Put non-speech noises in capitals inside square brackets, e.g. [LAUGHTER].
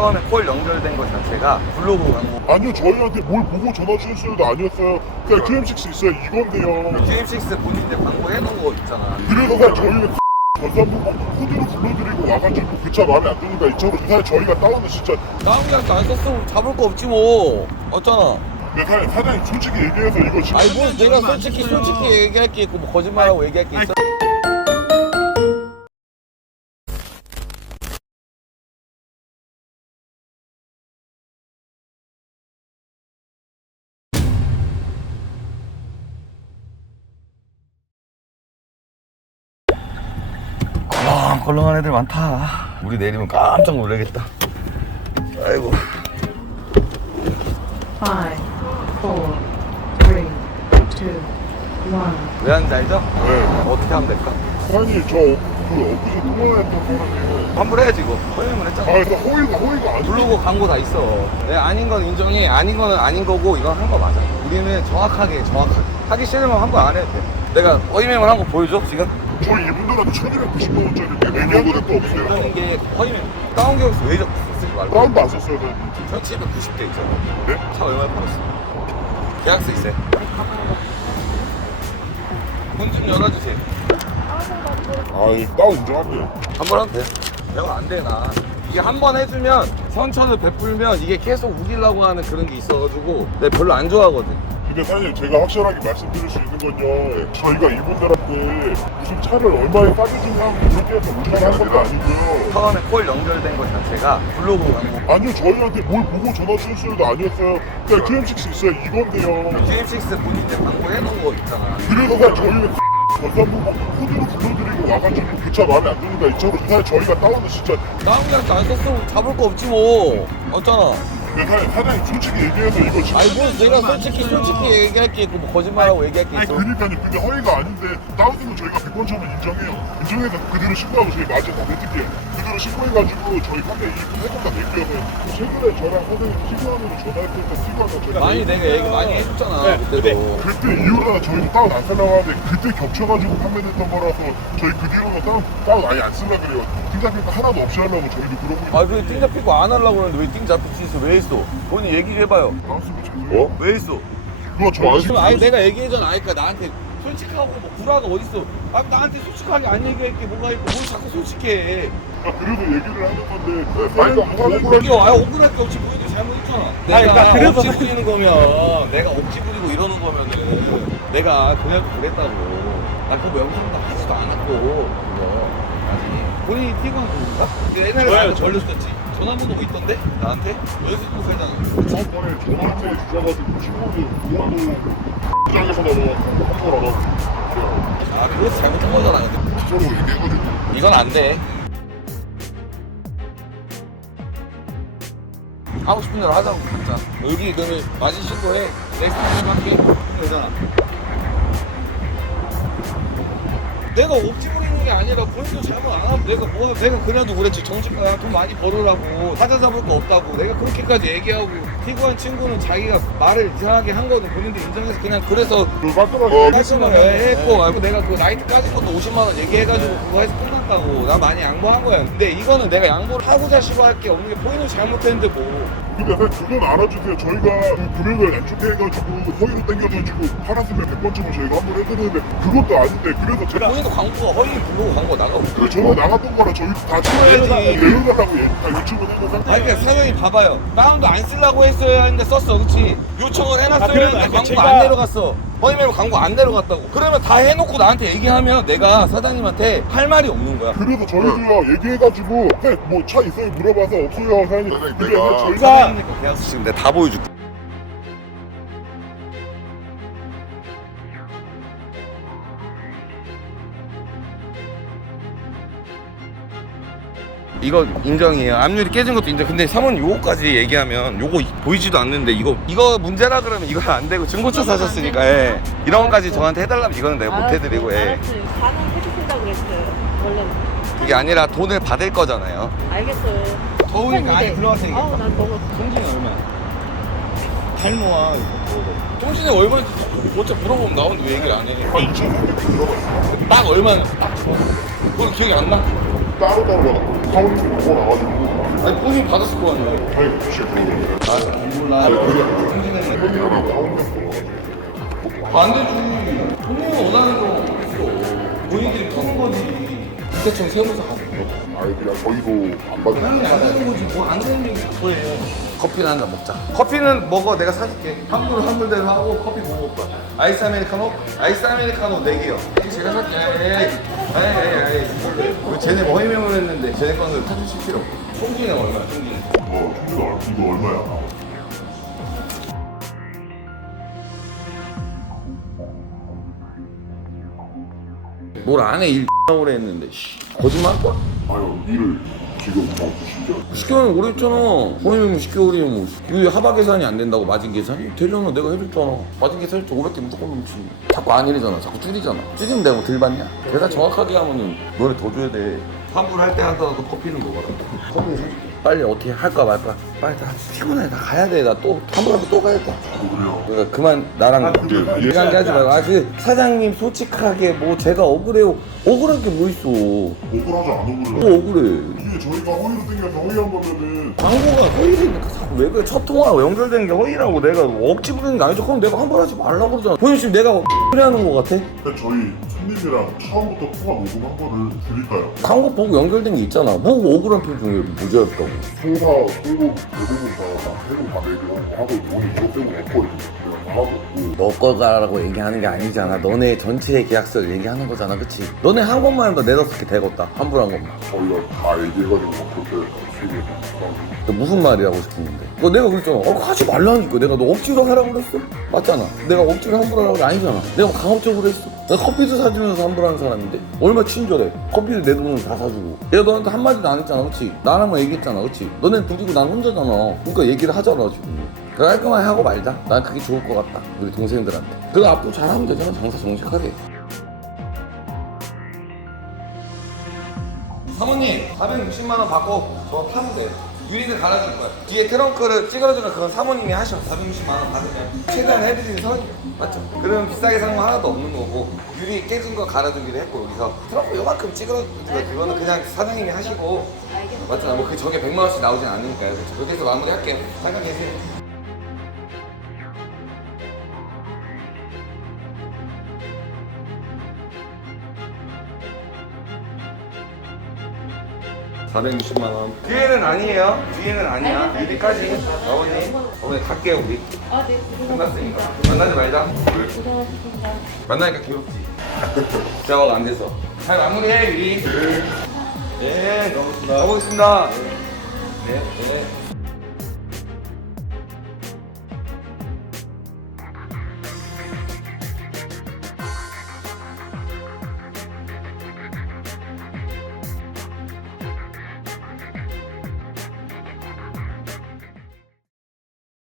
처음에 콜 연결된 것 자체가 블로그 광고. 아니요 저희한테 뭘 보고 전화 주셨어요도 아니었어요. 그냥 QM6 있어요 이건데요. QM6 본인들 광고 해놓은 거 있잖아. 그래서 그냥 저희는 전산부 코드로 불러드리고 와가지고 그 차 마음에 안 드니까 이쪽으로 사실 저희가 다운을 진짜. 다운이랑 안 썼으면 잡을 거 없지 뭐. 맞잖아. 내 사- 사장님 솔직히 얘기해서 이거 지금 아니 뭐 내가 솔직히 솔직히 얘기할 게. 있고 뭐 거짓말하고 얘기할 게 있어 아 껄렁한 애들 많다. 우리 내리면 깜짝 놀라겠다. 아이고. Five, four, three, two, one. 왜 하는지 알죠? 네. 어떻게 하면 될까? 저그 엊그제 통화했던 사람이 환불해야지 이거. 허용을 아 했잖아. 그래서 호의가 호의가 안 블로그 광고 다 있어. 내 아닌 건 인정해. 아닌 거는 아닌 거고 이건 한 거 맞아. 우리는 정확하게 정확하게. 하기 싫으면 환불 안 해도 돼. 내가 허위맹을 한 거 보여줘 지금? 저희 이분들한테 1290만원짜리 내기한 것도 없어요 그런 게 허위맹 다운 계약서 왜 자꾸 쓰지 말고? 다운도 안 썼어요 사장님 1790대 있잖아. 네? 차 얼마에 팔았어? 계약서 있어요? 문좀 열어주세요. 아이 다운 인정할게요. 환불하면 돼 내가 안 되나 이게 한 번 해주면 선천을 베풀면 이게 계속 우기려고 하는 그런 게 있어가지고 내가 별로 안 좋아하거든 근데 사장님 제가 확실하게 말씀드릴 수 있는 건요. 저희가 이분들한테 무슨 차를 얼마에 싸게 주냐고 그렇게 해서 운전한 것도 아니고요. 처음에 콜 연결된 것 자체가 블로그 광고 아니요 저희한테 뭘 보고 전화 주셨어요도 아니었어요. 그냥 QM6 있어요 이건데요. QM6 본인들 광고 해놓은 거 있잖아. 그래서 그냥 저희는 전산부 로 불러드리고 와가지고 그차 마음에 안 드니까 이쪽으로. 사실 저희가 다운을 진짜 다운이랑 안 썼으면 잡을 거 없지 뭐. 맞잖아 내 사- 사장님 솔직히 얘기해서 이거 지금 아니 뭐 내가 솔직히 솔직히 얘기할 게. 있고 뭐 거짓말하고 얘기할 게 있어. 그러니까요. 근데 허위가 아닌데 다운된 거 저희가 100번 처음에 인정해요. 인정해서 그대로 신고하고 저희 맞아 다 낼게요. 그대로 신고해가지고 저희 판매 이익금 다 낼게요. 최근에 저랑 선생님 티그안으로 전화했을 때 티그안으로 저희가 많이 내가 얘기 많이 해줬잖아 그때도. 그때 이후로 저희 다운 안 쓰려고 하는데 그때 겹쳐가지고 판매됐던 거라서 저희 그 뒤로는 다운, 다운 아예 안 쓰려고 그래요. 팀장님도 하나도 없이 하려고 저희도 그러고 있는데 아그 띵 잡히고 안 하려고 그러는데 왜띵 잡힐 수 있어? 왜 했어? 본인 얘기 좀 해봐요. 어? 왜 했어? 그거 저희가 지금 아니 내가 얘기해잖아. 아니 그러니까 나한테 솔직하고 뭐 구라가 어딨어? 아 나한테 솔직하게 안 얘기할 게. 뭐가 있고 뭘 자꾸 솔직해. 그래도 얘기를 하는 건데. 사장님 억울하게 와 억울할 게 없이 본인들 잘못했잖아. 내가 그래서- 억지 부리는 거면 내가 억지 부리고 이러는 거면은 내가 그냥 그랬다고. 나 그거 영상도 하지도 않았고 그거. 아직 본인이 티가 그런가? 옛날에 저요, 나한테 저. 걸렸었지 전화번호 뭐 있던데? 나한테? 연습부 회장 저번에 저한테 주셔가지고 친구들 부모도 시장에서 너무 한번 알아 아 그거 잘못한 거잖아 근데. 진짜로 얘기해가지고 이건 안돼. 하고 싶은 대로 하자고 진짜. 여기 그러면 마진 신고해. 넥스트 할게. 되잖아. 내가 부 리는 게 아니라 본인도 잘못 안 하면 내가 뭐 내가 그래도 그랬지. 정신가야 돈 많이 벌으라고. 사자 잡을 거 없다고. 내가 그렇게까지 얘기하고 피고한 친구는 자기가 말을 이상하게 한 거는 본인도 인정해서 그냥 그래서 그 깔끔하게 깔끔하게 했고 알고 내가 그 라이트 까진 것도 50만 원 얘기해가지고 그거 해서 끝났다고. 나 많이 양보한 거야 근데 이거는 내가 양보를 하고자 시고 할 게 없는 게 본인은 잘못했는데 뭐. 근데 사실 그건 알아주세요. 저희가 그 금액을 양쪽해가지고 허위로 땡겨가지고 팔았으면 100번쯤은 저희가 한번 해드리는데 그것도 아닌데 그래서 제가 본인도 광고가 허위 블로그 광고 나가고 그 전화 나갔던 거라 저희 다 해야지. 내려달라고 얘- 다 요청을 해서 아니 그러니까 사장님 봐봐요. 다운도 안 쓰려고 했어야 했는데 썼어 그치? 요청을 해놨어야 아, 그래도 했는데 광고가 제가- 안 내려갔어. 허위매물 광고 안 내려갔다고. 그러면 다 해놓고 나한테 얘기하면 내가 사장님한테 할 말이 없는 거야. 그래서 저희도요 얘기해가지고 뭐 차 있어요? 물어봐서 없어요. 사장님. 근데 내가 저희가 지금 내가 다 보여줄게 이거 인정이에요. 압률이 깨진 것도 인정. 근데 사모님 요거까지 얘기하면 요거 보이지도 않는데 이거 이거 문제라 그러면 이거 안 되고 중고차 사셨으니까 예. 이런 것까지 저한테 해달라면 이거는 내가 못 해드리고 예. 알았어요. 가능해주신다고 그랬어요. 원래는. 그게 아니라 돈을 받을 거잖아요. 알겠어요. 더우니까 안에 얘기해. 아우, 난 더워. 송진이 얼마야? 잘 모아. 송진이 얼마인지 어차 물어보면 나오는데 왜 얘기를 안 해? 한 2,300개 들어갔어요 딱 얼마나? 딱 줘. 그건 기억이 안 나? 따로 따로 사원님 보고 나가지고. 아니 본인 받았을 거 아니야 저희 혹시 그러는데 아 몰라. 형이 하나 다운된 거안 되지 본인이 원하는 거 있어. 본인들이 푸는 거지. 국세청 세무서 가서 아니 그냥 저희도 안 받은 당연히 안 되는 거지. 뭐 안 되는 얘기 뭐예요 커피는 한잔 먹자. 커피는 먹어. 내가 사줄게. 환불 환불대로 하고 커피 뭐 먹을 거야? 아이스 아메리카노? 아이스 아메리카노 4개요. 제가 살게. 에이 에이 에이 이걸로 해. 왜 쟤네 뭐 허위맹을 했는데 쟤네 거는 사주실 필요 없고 총진이 얼마야 총진이 거 총리가 이거 얼마야? 뭘 안해일 오래 했는데 씨. 거짓말 할 거야? 아유 일을 지금 뭐 진짜 10개월 오래 했잖아. 허위맹 10개월이면 뭐. 이게 하바 계산이 안 된다고 마진 계산이? 되잖아 내가 해줬잖아. 마진 계산 했지 500개 무조건 넘지. 자꾸 아니래잖아. 자꾸 줄이잖아. 줄이면 내가 뭐덜 받냐? 계산 정확하게 하면은 너네 더 줘야 돼. 환불할 때 하더라도 커피는 먹어라 사줄게. 빨리 어떻게 할까 말까 빨리 나 피곤해. 나 가야 돼나 또 환불하고 또 가야 돼. 그래요. 그러니까 그만 나랑 근데 이상하게 하지 말고. 아그 사장님 솔직하게 뭐 제가 억울해요. 억울한 게 뭐 있어? 억울하지 안뭐 억울해 억울해? 이게 저희가 허위로 땡겨서 허위한 거면은. 광고가 허위니까 자꾸 왜 그래? 첫 통화가 연결된 게 허위라고 내가 억지 부리는 게 아니죠. 그럼 내가 환불하지 말라고 그러잖아. 본인 지금 내가 그래 [LAUGHS] 하는 거 같아? 근데 저희 손님이랑 처음부터 통화 녹음한 거를 드릴까요? 광고 보고 연결된 게 있잖아. 뭐 억울한 표정이 무지하다고. 송사, 송국, 대부분 다 세금 다 내고 하고 돈이 그것 때문에 없거든요 너 거가라고 얘기하는 게 아니잖아 너네 전체 계약서를 얘기하는 거잖아 그치? 너네 한 것만 해도 내다섯 개 되겠다 환불한 것만 저희가 다 얘기해가지고 그렇게 수익을 너 무슨 말이 하고 싶은데? 너 내가 그랬잖아. 어, 하지 말라니까. 내가 너 억지로 하라고 그랬어? 맞잖아. 내가 억지로 환불하라고 그게 아니잖아. 내가 뭐 강압적으로 했어. 내가 커피도 사주면서 환불하는 사람인데? 얼마나 친절해. 커피를 내 돈으로 다 사주고. 내가 너한테 한마디도 안 했잖아. 그치? 나랑만 얘기했잖아. 그치? 너넨 둘이고 난 혼자잖아. 그러니까 얘기를 하잖아, 지금. 깔끔하게 하고 말자. 난 그게 좋을 것 같다. 우리 동생들한테. 그거 앞으로 잘하면 되잖아. 장사 정직하게. 사모님 460만 원 받고 저 타면 돼요 유리를 갈아줄 거야 뒤에 트렁크를 찌그러주는 그건 사모님이 하셔 460만 원 받으면 최대한 해드리는 선이죠 맞죠? 그러면 비싸게 산거 하나도 없는 거고 유리 깨진 거 갈아주기로 했고 여기서 트렁크 요만큼 찌그러주는 그거는 그냥 사장님이 하시고 맞잖아 뭐 그 저게 100만 원씩 나오진 않으니까요 그렇죠? 그렇게 해서 마무리 할게요 잠깐 계세요 (460만 원) 뒤에는 아니에요. 뒤에는 아니야. 여기까지. 어머니 어머니 갈게요 우리. 아, 네. 끝났으니까. 만나지 말자. 고생하셨습니다. 만나니까 괴롭지 [LAUGHS] 대화가 안 돼서. 잘 마무리해 유리. 네, 네, 가보겠습니다. 네, 네.